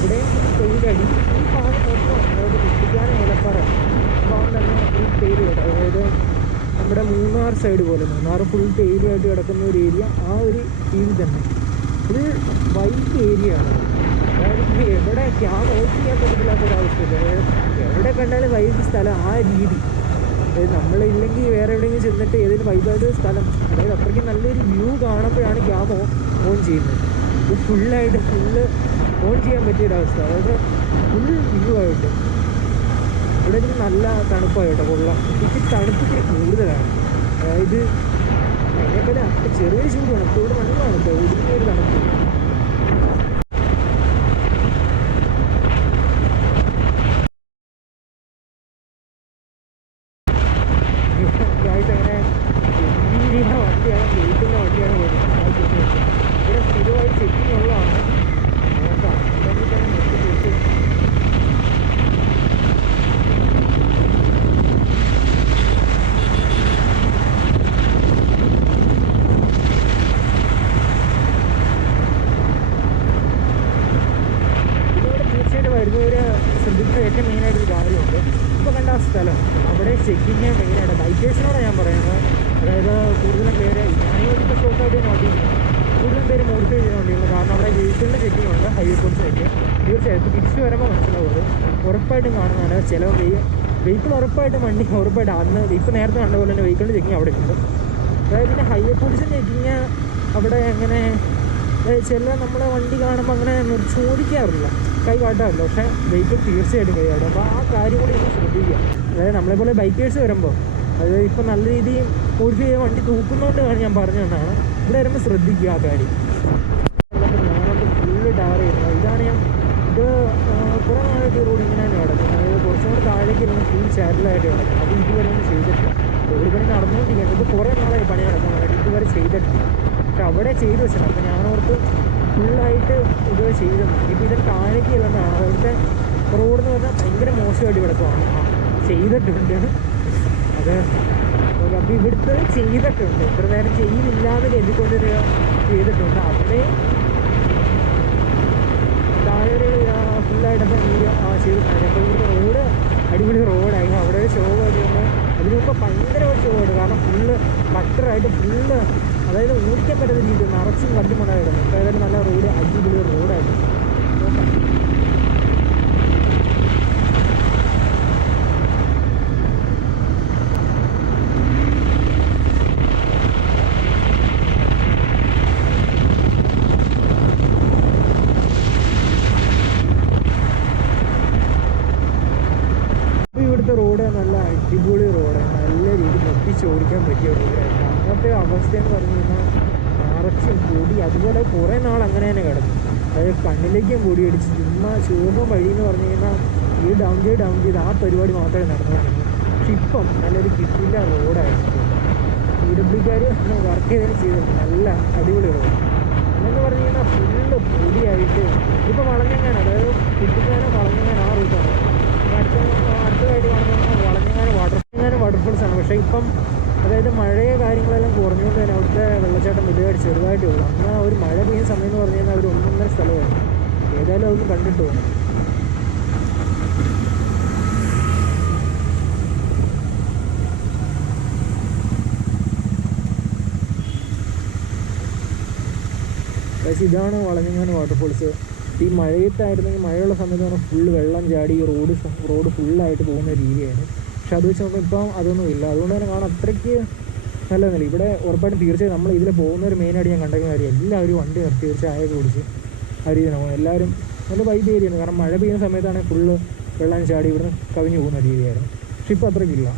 അവിടെ പെയിൻ്റടി ഈ ഭാഗം മൊത്തം അതായത് കുട്ടിക്കാനം ഏലപ്പാറ ഭാഗം തന്നെ ഫുൾ തേയില കേട്ടോ. അതായത് നമ്മുടെ മൂന്നാർ സൈഡ് പോലെ, മൂന്നാർ ഫുൾ തേയിലയായിട്ട് കിടക്കുന്ന ഒരു ഏരിയ, ആ ഒരു ഫീൽ തന്നെ. ഇത് വൈറ്റ് ഏരിയ ആണ്. അതായത് ഇപ്പോൾ എവിടെ ക്യാമറ ഓഫ് ചെയ്യാൻ പറ്റത്തില്ലാത്തൊരവസ്ഥയില്ല. എവിടെ കണ്ടാലും വൈബ് സ്ഥലം ആ രീതി. അതായത് നമ്മളില്ലെങ്കിൽ വേറെ എവിടെയെങ്കിലും ചെന്നിട്ട് ഏതെങ്കിലും വൈബായിട്ട് സ്ഥലം, അതായത് അത്രയ്ക്ക് നല്ലൊരു വ്യൂ കാണുമ്പോഴാണ് ക്യാമറ ഓൺ ചെയ്യുന്നത്. ഇത് ഫുള്ള് ഓൺ ചെയ്യാൻ പറ്റിയൊരവസ്ഥ. അതായത് ഫുൾ വ്യൂ ആയിട്ട് ഇവിടെ നിന്ന് നല്ല തണുപ്പായിട്ടോ. കൊള്ളാം. എനിക്ക് തണുപ്പിച്ചിരി കൂടുതലാണ്. അതായത് അതിനെക്കാളും അത്ര ചെറിയ ചൂട് വേണം. ഇവിടെ നല്ല തണുപ്പ്, ഒടുങ്ങിയൊരു തണുപ്പ്. അങ്ങനെ വണ്ടിയാണ്, വെയിറ്റുള്ള വണ്ടിയാണ് പോകുന്നത്. ഇവിടെ സ്ഥിരമായി ചെക്കിങ് ഉള്ളതാണ്. നോക്കാം എന്നിട്ട് നിർത്തി. വരുന്നവര് ശ്രദ്ധിക്കുന്ന ഏറ്റവും മെയിനായിട്ടൊരു കാര്യമുണ്ട്. ഇപ്പോൾ കണ്ട ആ സ്ഥലം അവിടെ ചെക്കിങ് മെയിനായിട്ട് ബൈക്കേഴ്സിനോടാണ് ഞാൻ പറയുന്നത്. അതായത് കൂടുതലും പേര് ഞാനിപ്പോൾ ഷോക്കായിട്ട് നോട്ട് ചെയ്യുന്നത്, കൂടുതലും പേര് മോഡിഫൈ ചെയ്ത് നോട്ടിയുള്ളത്. കാരണം അവിടെ വെഹിക്കിളിൻ്റെ ചെക്കിങ് ഉണ്ട്, ഹൈവേ പോലീസിലേക്ക്. തീർച്ചയായിട്ടും തിരിച്ചു വരുമ്പോൾ മനസ്സിലാവുന്നത് ഉറപ്പായിട്ടും കാണുന്നതാണ്. ചില വെഹിക്കിൾ ഉറപ്പായിട്ടും വണ്ടി ഉറപ്പായിട്ട് അന്ന് ഇപ്പോൾ നേരത്തെ കണ്ട പോലെ തന്നെ വെഹിക്കിളിൻ്റെ ചെക്കിങ് അവിടെ ഉണ്ട്. അതായത് പിന്നെ ഹൈവേ പോലീസിൻ്റെ ചെക്കിങ് അവിടെ അങ്ങനെ ചില നമ്മളെ വണ്ടി കാണുമ്പോൾ അങ്ങനെ ചോദിക്കാറില്ല, കൈ കാട്ടാറില്ല. പക്ഷേ വെഹിക്കിൾ തീർച്ചയായിട്ടും കൈ കാട്ടും. അപ്പോൾ ആ കാര്യം കൂടി ഒന്ന് ശ്രദ്ധിക്കുക. അതായത് നമ്മളെപ്പോലെ ബൈക്കേഴ്സ് വരുമ്പോൾ, അതായത് ഇപ്പോൾ നല്ല രീതിയിൽ മോഡിഫൈ ചെയ്ത് വണ്ടി തൂക്കുന്നതുകൊണ്ടാണ് ഞാൻ പറഞ്ഞു തന്നാണ്. ഇവിടെ വരുമ്പോൾ ശ്രദ്ധിക്കുക ആ കാര്യം. ഞാനത് ഫുള്ള് ടാർ ചെയ്യുന്നത് ഇതാണ്. ഇത് കുറേ നാളായിട്ട് റോഡ് ഇങ്ങനെ തന്നെ കിടക്കുന്നത്. അതായത് കുറച്ചുകൂടെ താഴേക്ക് ഇരുന്ന് ഫുൾ ചാനലായിട്ട് കിടക്കുന്നത്. അത് ഇതുവരെ ഒന്നും ചെയ്തിട്ടില്ല. റോഡ് പണി നടന്നുകൊണ്ടിരിക്കുകയാണ്. ഇപ്പോൾ കുറേ നാളായി പണി നടക്കുന്നതായിട്ട് ഇതുവരെ ചെയ്തിട്ടില്ല. പക്ഷെ അവിടെ ചെയ്തു വെച്ചത്. അപ്പോൾ ഞാനോർത്ത് ഫുള്ളായിട്ട് ഇത് ചെയ്തു. ഇപ്പോൾ ഇതിന് താഴേക്ക് ചെല്ലുന്നതാണ്. അവിടുത്തെ റോഡെന്ന് പറഞ്ഞാൽ ഭയങ്കര മോശമായിട്ട് കിടക്കുവാണ്. ചെയ്തിട്ടുണ്ട് അത്. അപ്പോൾ ഇവിടുത്തെ ചെയ്തിട്ടുണ്ട്. ഇത്ര നേരം ചെയ്യില്ലാതെ കരുതിക്കൊണ്ടൊരു ചെയ്തിട്ടുണ്ട്. അവിടെ താഴെ ഫുള്ളായിട്ടപ്പോൾ ചെയ്തിട്ടുണ്ട്. അപ്പോൾ ഇവിടുത്തെ റോഡ് അടിപൊളി റോഡായി. അവിടെ ഒരു ഷോ വരുമ്പോൾ അതിന് മുമ്പ് ഭയങ്കരമായിട്ട് ഷോ ഉണ്ട്. കാരണം ഫുള്ള് കട്ടറായിട്ട് ഫുള്ള്, അതായത് ഓടിക്കാൻ പറ്റുന്ന രീതി നിറച്ചും വണ്ടിമുണ്ടായിരുന്നു. ഇപ്പോൾ ഏതായാലും നല്ല റോഡ്, അടിപൊളി റോഡായിരുന്നു. നോക്കാം. ഇവിടുത്തെ റോഡ് നല്ല അടിപൊളി റോഡ്, നല്ല രീതിയിൽ പൊട്ടിച്ചോടിക്കാൻ പറ്റിയ റോഡായിരുന്നു. അങ്ങനത്തെ അവസ്ഥയെന്ന് പറഞ്ഞു കഴിഞ്ഞാൽ നിറച്ചും പൊടി. അതുപോലെ കുറേ നാൾ അങ്ങനെ തന്നെ കിടക്കും. അതായത് കണ്ണിലേക്കും പൊടി അടിച്ച് ചുമ്മാ ശോഭം വഴി എന്ന് പറഞ്ഞു കഴിഞ്ഞാൽ ഈ ഡൗൺ ചെയ്ത് ആ പരിപാടി മാത്രമേ നടന്നുകൊണ്ടിരുന്നു. പക്ഷെ ഇപ്പം നല്ലൊരു കിട്ടില്ല റോഡായിരുന്നു. ഇടുപ്പിക്കാർ വർക്ക് ചെയ്തതിന് ചെയ്തിട്ടുണ്ട്. നല്ല അടിപൊളി റോഡ്. എന്നു പറഞ്ഞു കഴിഞ്ഞാൽ ഫുള്ള് പൊടിയായിട്ട് ഇപ്പോൾ വളഞ്ഞങ്ങാണ്. അതായത് കുട്ടിക്കാനം വളഞ്ഞങ്ങാൻ ആ റൂട്ടാണ്. അടുത്തതായിട്ട് കാണുന്നത് വളഞ്ഞങ്ങാനം വാട്ടർഫോൾസാണ്. പക്ഷേ ഇപ്പം അതായത് മഴയോ കാര്യങ്ങളെല്ലാം കുറഞ്ഞുകൊണ്ട് തന്നെ അവിടുത്തെ വെള്ളച്ചാട്ടം വലുതായിട്ട് ചെറുതായിട്ടേ ഉള്ളൂ. അന്ന് ഒരു മഴ പെയ്യുന്ന സമയം എന്ന് പറഞ്ഞു കഴിഞ്ഞാൽ അവർ ഒന്നൊന്നര സ്ഥലമായിരുന്നു. ഏതായാലും അതൊന്നും കണ്ടിട്ട് പോകും. പക്ഷേ ഇതാണ് വളഞ്ഞങ്ങാനം വാട്ടർഫോൾസ്. ഈ മഴയത്തായിരുന്നെങ്കിൽ മഴയുള്ള സമയത്ത് പറഞ്ഞാൽ ഫുള്ള് വെള്ളം ചാടി റോഡ് ഫുള്ളായിട്ട് പോകുന്ന രീതിയാണ്. പക്ഷെ അത് വെച്ച് നോക്കുമ്പോൾ ഇപ്പം അതൊന്നുമില്ല. അതുകൊണ്ട് തന്നെ കാണാൻ അത്രയ്ക്ക് നല്ലതല്ല. ഇവിടെ ഉറപ്പായിട്ടും തീർച്ചയായും നമ്മൾ ഇതിൽ പോകുന്നൊരു മെയിനായിട്ട് ഞാൻ കണ്ടെങ്കിൽ കാര്യം എല്ലാവരും വണ്ടി നിർത്തി തീർച്ചയായും കുടിച്ച് ആ രീതിയിൽ പോകും. എല്ലാവരും നല്ല വൈബ് ഏരിയയാണ്. കാരണം മഴ പെയ്യുന്ന സമയത്താണെങ്കിൽ ഫുള്ള് വെള്ളം ചാടി ഇവിടുന്ന് കവിഞ്ഞു പോകുന്ന രീതിയായിരുന്നു. പക്ഷെ ഇപ്പം അത്രയ്ക്കില്ല.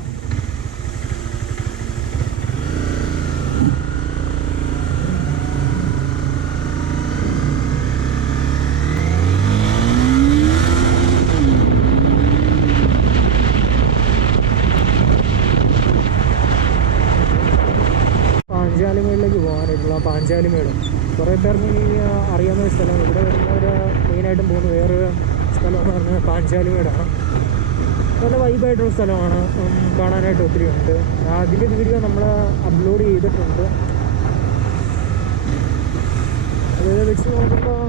പാഞ്ചാലിമേടിലേക്ക് പോകാനായിട്ടുള്ള പാഞ്ചാലിമേട് കുറേ പേർക്ക് അറിയാവുന്ന ഒരു സ്ഥലമാണ്. ഇവിടെ വരുന്നവർ മെയിനായിട്ടും പോകുന്ന വേറൊരു സ്ഥലമെന്ന് പറഞ്ഞാൽ പാഞ്ചാലിമേടാണ്. നല്ല വൈബായിട്ടുള്ള സ്ഥലമാണ്, കാണാനായിട്ട് ഒത്തിരി ഉണ്ട്. അതിൻ്റെ വീഡിയോ നമ്മൾ അപ്ലോഡ് ചെയ്തിട്ടുണ്ട്. അതായത് വെച്ച് നോക്കുമ്പോൾ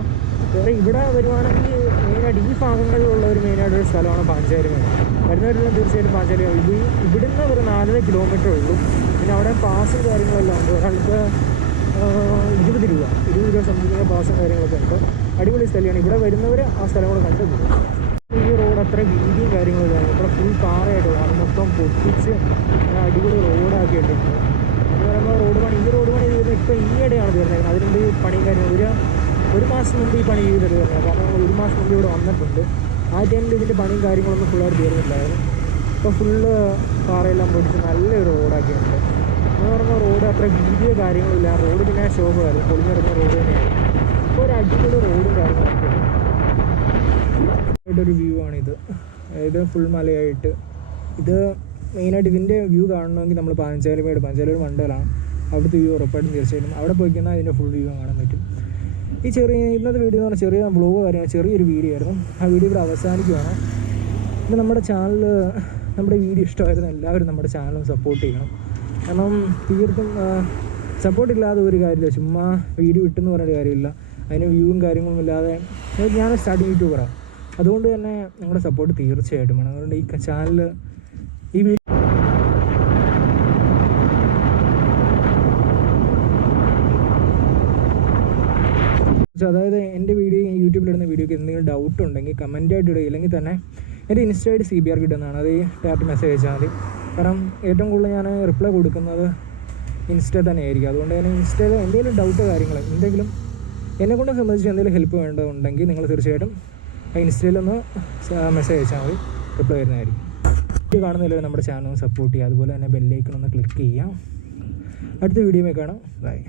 വേറെ ഇവിടെ വരുവാണെങ്കിൽ മെയിനായിട്ട് മെയിനായിട്ട് ഈ ഭാഗങ്ങളിലുള്ള ഒരു മെയിനായിട്ടൊരു സ്ഥലമാണ് പാഞ്ചാലിമേട്. വരുന്നവരെല്ലാം തീർച്ചയായിട്ടും പാഞ്ചാലിമേട്. ഇവിടുന്ന് ഒരു 4 കിലോമീറ്റർ ഉള്ളൂ. പിന്നെ അവിടെ പാസും കാര്യങ്ങളെല്ലാം ഉണ്ട്. ഒരാൾക്ക് 20 രൂപ സംബന്ധിക്കുന്ന പാസും കാര്യങ്ങളൊക്കെ ഉണ്ട്. അടിപൊളി സ്ഥലമാണ്. ഇവിടെ വരുന്നവർ ആ സ്ഥലം കൂടെ കണ്ടുപോകും. ഈ റോഡ് അത്ര വീതിയും കാര്യങ്ങളൊക്കെ ഇവിടെ ഫുൾ പാറയായിട്ട് അത് മൊത്തം പൊട്ടിച്ച് അടിപൊളി റോഡാക്കിയിട്ടുണ്ട്. എന്ന് പറയുമ്പോൾ റോഡ് പണി തീർന്നത് ഇപ്പോൾ ഈയിടെയാണ് തീർന്നത്. അതിനുണ്ട് പണിയും കാര്യങ്ങൾ ഒരു മാസം മുമ്പ് ഈ പണി ചെയ്തിട്ട് വരുന്നത്. കാരണം 1 മാസം മുമ്പ് ഇവിടെ വന്നിട്ടുണ്ട്. ആ ടൈമിൽ ഇതിൻ്റെ പണിയും കാര്യങ്ങളൊന്നും ഫുള്ളായിട്ട് തീർന്നില്ലായിരുന്നു. ഇപ്പോൾ ഫുള്ള് പാറയെല്ലാം പൊടിച്ച് നല്ലൊരു റോഡാക്കിയിട്ടുണ്ട്. എന്ന് പറയുമ്പോൾ റോഡ് അത്ര വീതിയോ കാര്യങ്ങളില്ല. റോഡ് പിന്നെ ശോഭമായിരുന്നു, പൊളിഞ്ഞിറങ്ങിയ റോഡ് തന്നെയാണ്. ഇപ്പോൾ ഒരു അടിപൊളി റോഡും കാര്യങ്ങളൊക്കെ ഒരു വ്യൂ ആണിത്. അതായത് ഫുൾ മലയായിട്ട് ഇത് മെയിനായിട്ട് ഇതിൻ്റെ വ്യൂ കാണണമെങ്കിൽ നമ്മൾ പാഞ്ചാലിമേട് മണ്ടലാണ്. അവിടുത്തെ വ്യൂ ഉറപ്പായിട്ടും തീർച്ചയായിട്ടും അവിടെ പോയി കഴിഞ്ഞാൽ അതിൻ്റെ ഫുൾ വ്യൂ കാണാൻ പറ്റും. ഈ ഇന്നത്തെ വീഡിയോ എന്ന് പറഞ്ഞാൽ ചെറിയ വ്ളോഗ് കാര്യങ്ങൾ, ചെറിയൊരു വീഡിയോ ആയിരുന്നു. ആ വീഡിയോ ഇവിടെ അവസാനിക്കുകയാണ്. പിന്നെ നമ്മുടെ ചാനൽ, നമ്മുടെ വീഡിയോ ഇഷ്ടമായിരുന്നു എല്ലാവരും നമ്മുടെ ചാനലും സപ്പോർട്ട് ചെയ്യണം. കാരണം തീർത്തും സപ്പോർട്ടില്ലാതെ ഒരു കാര്യമില്ല. ചുമ്മാ വീഡിയോ ഇട്ടെന്ന് പറഞ്ഞൊരു കാര്യമില്ല. അതിന് വ്യൂവും കാര്യങ്ങളും ഇല്ലാതെ ഞാൻ സ്റ്റാർട്ടിങ് യൂട്യൂബറാണ്. അതുകൊണ്ട് തന്നെ നിങ്ങളുടെ സപ്പോർട്ട് തീർച്ചയായിട്ടും വേണം. അതുകൊണ്ട് ഈ ചാനൽ ഈ വീഡിയോ അതായത് എൻ്റെ വീഡിയോ യൂട്യൂബിലിടുന്ന വീഡിയോക്ക് എന്തെങ്കിലും ഡൗട്ട് ഉണ്ടെങ്കിൽ കമൻറ്റായിട്ട് ഇടുക. ഇല്ലെങ്കിൽ തന്നെ എൻ്റെ ഇൻസ്റ്റ ഐ ഡി CBR കിട്ടുന്നതാണ്. അത് ഡയറക്റ്റ് മെസ്സേജ് അയച്ചാൽ മതി. കാരണം ഏറ്റവും കൂടുതൽ ഞാൻ റിപ്ലൈ കൊടുക്കുന്നത് ഇൻസ്റ്റ തന്നെ ആയിരിക്കും. അതുകൊണ്ട് തന്നെ ഇൻസ്റ്റയിൽ എന്തെങ്കിലും ഡൗട്ട് കാര്യങ്ങൾ എന്തെങ്കിലും എന്നെക്കൊണ്ട് സംബന്ധിച്ച് എന്തെങ്കിലും ഹെൽപ്പ് വേണ്ടതുണ്ടെങ്കിൽ നിങ്ങൾ തീർച്ചയായിട്ടും ഇൻസ്റ്റയിലൊന്ന് മെസ്സേജ് അയച്ചാൽ മതി, റിപ്ലൈ വരുന്നതായിരിക്കും. വീഡിയോ കാണുന്നതിൽ നമ്മുടെ ചാനൽ സപ്പോർട്ട് ചെയ്യുക. അതുപോലെ തന്നെ ബെല്ലൈക്കൺ ഒന്ന് ക്ലിക്ക് ചെയ്യാം. അടുത്ത വീഡിയോയിൽ കാണാം. ബൈ.